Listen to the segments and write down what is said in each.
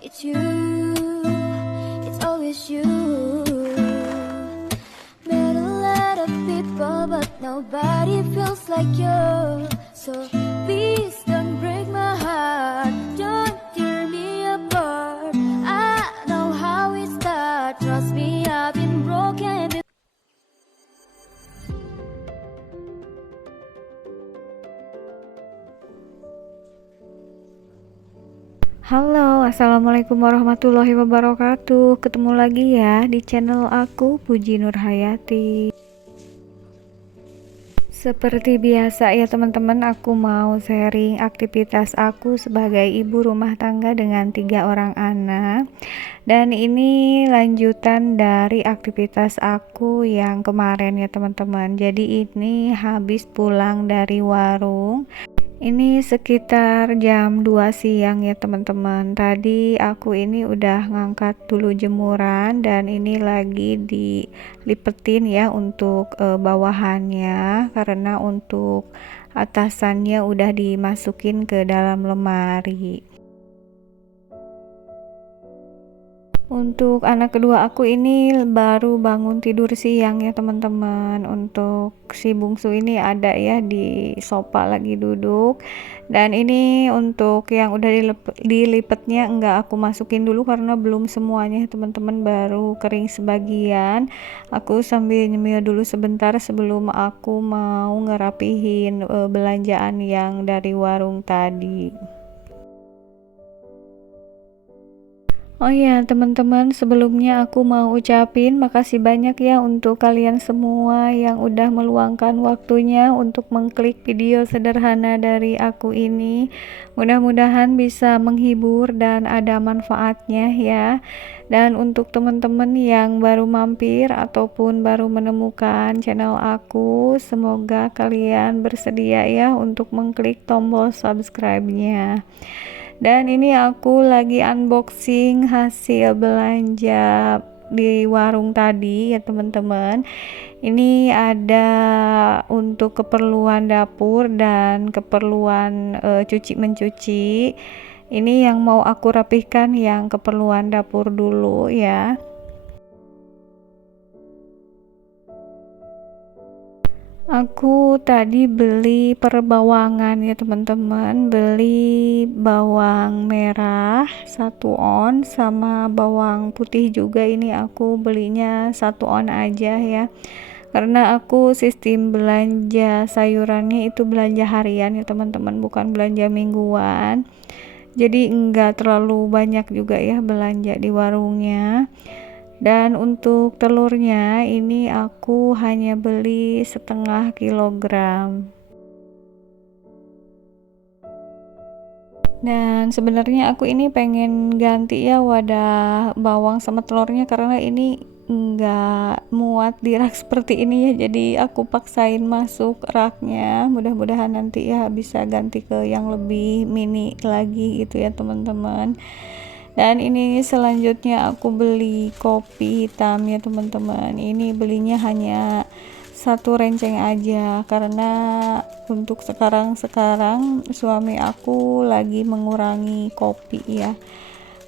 It's you, it's always you. Met a lot of people, but nobody feels like you. So please don't break my heart, don't tear me apart. I know how it starts, trust me, I've been broken. Halo, assalamualaikum warahmatullahi wabarakatuh. Ketemu lagi ya di channel aku, Puji Nurhayati. Seperti biasa ya teman-teman, aku mau sharing aktivitas aku sebagai ibu rumah tangga dengan 3 orang anak. Dan ini lanjutan dari aktivitas aku yang kemarin ya teman-teman. Jadi ini habis pulang dari warung. Ini sekitar jam 2 siang ya teman-teman. Tadi aku ini udah ngangkat dulu jemuran dan ini lagi dilipetin ya untuk bawahannya, karena untuk atasannya udah dimasukin ke dalam lemari. Untuk anak kedua aku ini baru bangun tidur siang ya teman-teman. Untuk si bungsu ini ada ya di sofa lagi duduk. Dan ini untuk yang udah dilipetnya enggak aku masukin dulu karena belum semuanya ya teman-teman, baru kering sebagian. Aku sambil nyemil dulu sebentar sebelum aku mau ngerapihin belanjaan yang dari warung tadi. Oh ya teman-teman, sebelumnya aku mau ucapin makasih banyak ya untuk kalian semua yang udah meluangkan waktunya untuk mengklik video sederhana dari aku ini. Mudah-mudahan bisa menghibur dan ada manfaatnya ya. Dan untuk teman-teman yang baru mampir ataupun baru menemukan channel aku, semoga kalian bersedia ya untuk mengklik tombol subscribe-nya. Dan ini aku lagi unboxing hasil belanja di warung tadi ya teman-teman. Ini ada untuk keperluan dapur dan keperluan cuci mencuci. Ini yang mau aku rapihkan yang keperluan dapur dulu ya. Aku tadi beli perbawangan ya teman-teman, beli bawang merah 1 on sama bawang putih juga. Ini aku belinya 1 on aja ya, karena aku sistem belanja sayurannya itu belanja harian ya teman-teman, bukan belanja mingguan. Jadi enggak terlalu banyak juga ya belanja di warungnya. Dan untuk telurnya ini aku hanya beli 1/2 kilogram. Dan sebenarnya aku ini pengen ganti ya wadah bawang sama telurnya, karena ini enggak muat di rak seperti ini ya, jadi aku paksain masuk raknya. Mudah-mudahan nanti ya bisa ganti ke yang lebih mini lagi gitu ya teman-teman. Dan ini selanjutnya aku beli kopi hitam ya teman-teman. Ini belinya hanya 1 renceng aja, karena untuk sekarang suami aku lagi mengurangi kopi ya,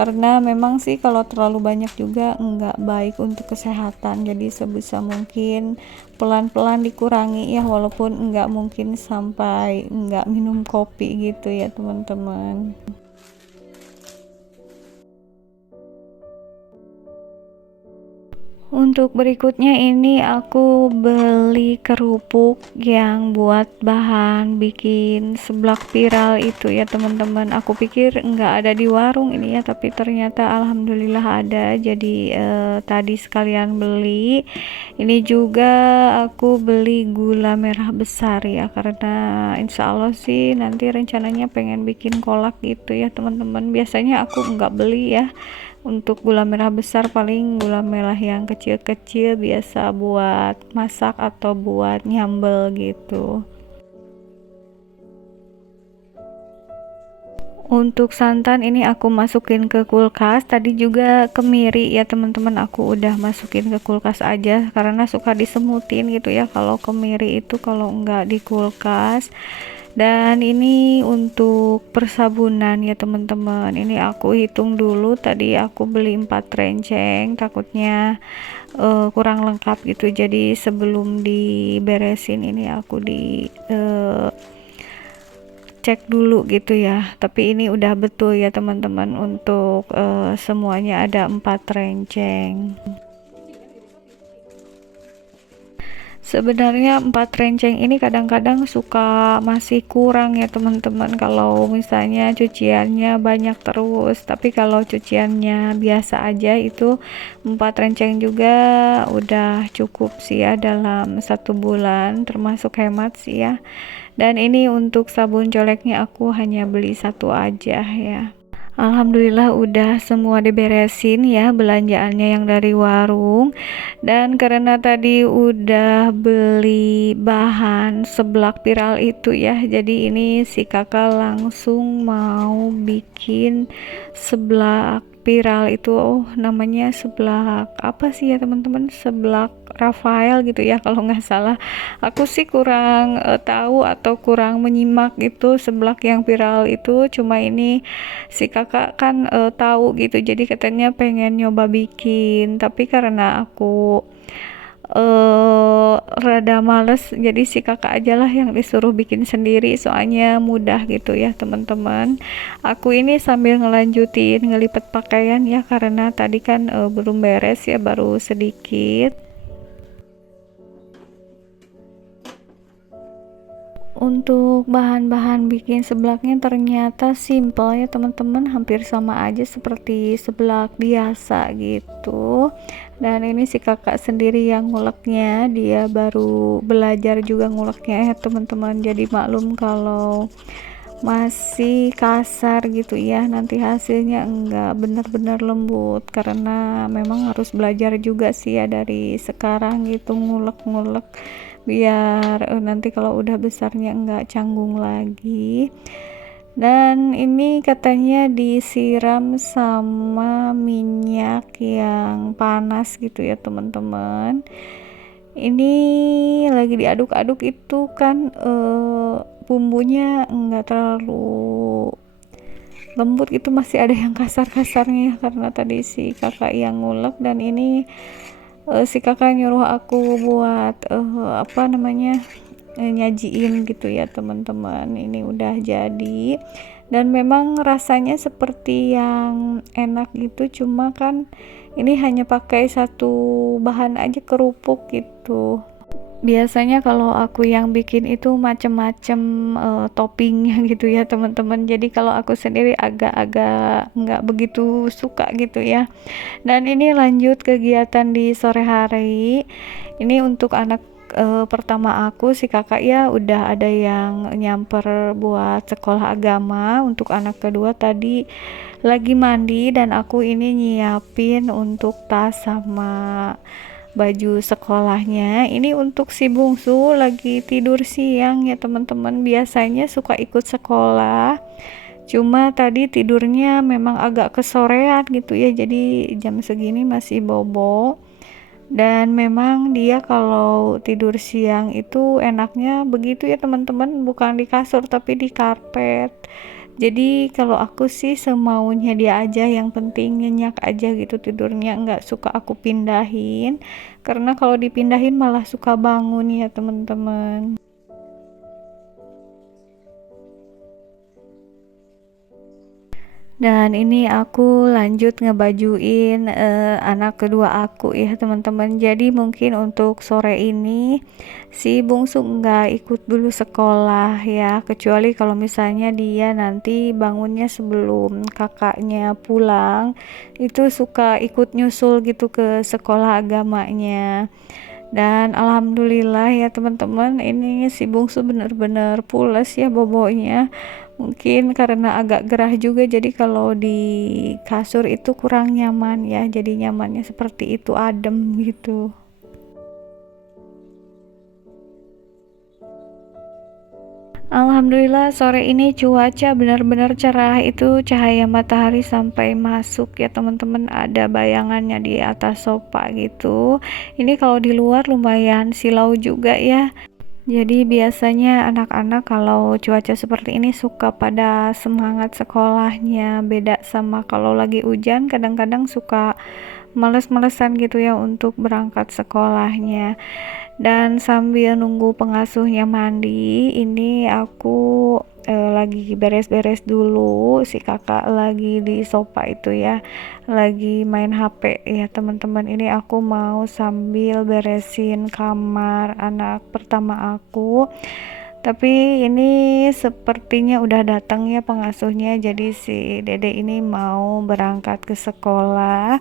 karena memang sih kalau terlalu banyak juga enggak baik untuk kesehatan. Jadi sebisa mungkin pelan-pelan dikurangi ya, walaupun enggak mungkin sampai enggak minum kopi gitu ya teman-teman. Untuk berikutnya ini aku beli kerupuk yang buat bahan bikin seblak viral itu ya teman-teman. Aku pikir enggak ada di warung ini ya, tapi ternyata alhamdulillah ada. Jadi tadi sekalian beli. Ini juga aku beli gula merah besar ya, karena insya Allah sih nanti rencananya pengen bikin kolak gitu ya teman-teman. Biasanya aku enggak beli ya untuk gula merah besar, paling gula merah yang kecil-kecil biasa buat masak atau buat nyambel gitu. Untuk santan ini aku masukin ke kulkas. Tadi juga kemiri ya teman-teman, aku udah masukin ke kulkas aja karena suka disemutin gitu ya kalau kemiri itu kalau enggak di kulkas. Dan ini untuk persabunan ya teman-teman, ini aku hitung dulu, tadi aku beli 4 renceng, takutnya kurang lengkap gitu, jadi sebelum diberesin ini aku cek dulu gitu ya. Tapi ini udah betul ya teman-teman, untuk semuanya ada 4 renceng. Sebenarnya 4 renceng ini kadang-kadang suka masih kurang ya teman-teman, kalau misalnya cuciannya banyak terus. Tapi kalau cuciannya biasa aja itu 4 renceng juga udah cukup sih ya dalam 1 bulan, termasuk hemat sih ya. Dan ini untuk sabun coleknya aku hanya beli 1 aja ya. Alhamdulillah udah semua diberesin ya belanjaannya yang dari warung. Dan karena tadi udah beli bahan seblak viral itu ya, jadi ini si kakak langsung mau bikin seblak viral itu. Namanya seblak apa sih ya teman-teman, seblak Rafael gitu ya kalau nggak salah. Aku sih kurang tahu atau kurang menyimak itu seblak yang viral itu, cuma ini si kakak kan tahu gitu, jadi katanya pengen nyoba bikin, tapi karena aku rada males, jadi si kakak aja lah yang disuruh bikin sendiri, soalnya mudah gitu ya teman-teman. Aku ini sambil ngelanjutin ngelipet pakaian ya, karena tadi kan belum beres ya, baru sedikit. Untuk bahan-bahan bikin seblaknya ternyata simple ya teman-teman, hampir sama aja seperti seblak biasa gitu. Dan ini si kakak sendiri yang nguleknya, dia baru belajar juga nguleknya ya teman-teman, jadi maklum kalau masih kasar gitu ya, nanti hasilnya enggak benar-benar lembut, karena memang harus belajar juga sih ya dari sekarang gitu, ngulek-ngulek biar nanti kalau udah besarnya enggak canggung lagi. Dan ini katanya disiram sama minyak yang panas gitu ya teman-teman. Ini lagi diaduk-aduk itu kan bumbunya enggak terlalu lembut gitu, masih ada yang kasar-kasarnya karena tadi si kakak yang ngulek. Dan ini si kakak nyuruh aku buat nyajiin gitu ya teman-teman. Ini udah jadi dan memang rasanya seperti yang enak gitu, cuma kan ini hanya pakai 1 bahan aja, kerupuk gitu. Biasanya kalau aku yang bikin itu macem-macem toppingnya gitu ya teman-teman, jadi kalau aku sendiri agak-agak nggak begitu suka gitu ya. Dan ini lanjut kegiatan di sore hari. Ini untuk anak pertama aku, si kakak ya udah ada yang nyamper buat sekolah agama. Untuk anak kedua tadi lagi mandi, dan aku ini nyiapin untuk tas sama baju sekolahnya. Ini untuk si bungsu lagi tidur siang ya teman-teman, biasanya suka ikut sekolah, cuma tadi tidurnya memang agak kesorean gitu ya, jadi jam segini masih bobo. Dan memang dia kalau tidur siang itu enaknya begitu ya teman-teman, bukan di kasur tapi di karpet. Jadi kalau aku sih semaunya dia aja, yang penting nyenyak aja gitu tidurnya, nggak suka aku pindahin, karena kalau dipindahin malah suka bangun ya teman-teman. Dan ini aku lanjut ngebajuin anak kedua aku ya teman-teman. Jadi mungkin untuk sore ini si bungsu nggak ikut dulu sekolah ya, kecuali kalau misalnya dia nanti bangunnya sebelum kakaknya pulang, itu suka ikut nyusul gitu ke sekolah agamanya. Dan alhamdulillah ya teman-teman, ini si bungsu bener-bener pules ya bobonya. Mungkin karena agak gerah juga, jadi kalau di kasur itu kurang nyaman ya, jadi nyamannya seperti itu, adem gitu. Alhamdulillah sore ini cuaca benar-benar cerah, itu cahaya matahari sampai masuk ya teman-teman, ada bayangannya di atas sofa gitu. Ini kalau di luar lumayan silau juga ya. Jadi biasanya anak-anak kalau cuaca seperti ini suka pada semangat sekolahnya, beda sama kalau lagi hujan kadang-kadang suka males-malesan gitu ya untuk berangkat sekolahnya. Dan sambil nunggu pengasuhnya mandi, ini aku lagi beres-beres dulu. Si kakak lagi di sofa itu ya, lagi main HP ya teman-teman. Ini aku mau sambil beresin kamar anak pertama aku. Tapi ini sepertinya udah datang ya pengasuhnya, jadi si Dede ini mau berangkat ke sekolah.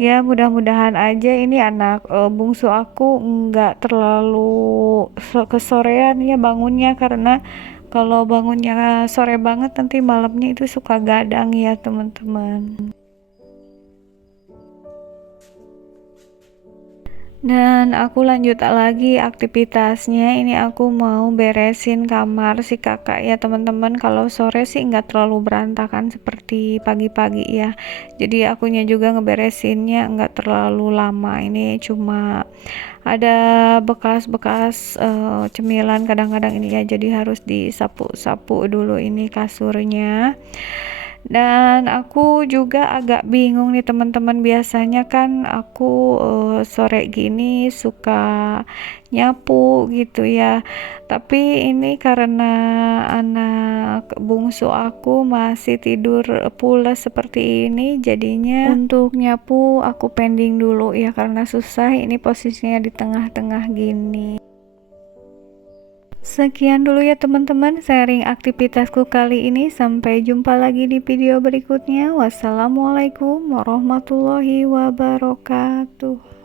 Ya mudah-mudahan aja ini anak bungsu aku nggak terlalu kesorean ya bangunnya, karena kalau bangunnya sore banget nanti malamnya itu suka gadang ya teman-teman. Dan aku lanjut lagi aktivitasnya. Ini aku mau beresin kamar si kakak ya teman-teman. Kalau sore sih nggak terlalu berantakan seperti pagi-pagi ya, jadi akunya juga ngeberesinnya nggak terlalu lama. Ini cuma ada bekas-bekas cemilan kadang-kadang ini ya, jadi harus disapu-sapu dulu ini kasurnya. Dan aku juga agak bingung nih teman-teman, biasanya kan aku sore gini suka nyapu gitu ya, tapi ini karena anak bungsu aku masih tidur pules seperti ini, jadinya untuk nyapu aku pending dulu ya karena susah ini posisinya di tengah-tengah gini. Sekian dulu ya teman-teman sharing aktivitasku kali ini. Sampai jumpa lagi di video berikutnya. Wassalamualaikum warahmatullahi wabarakatuh.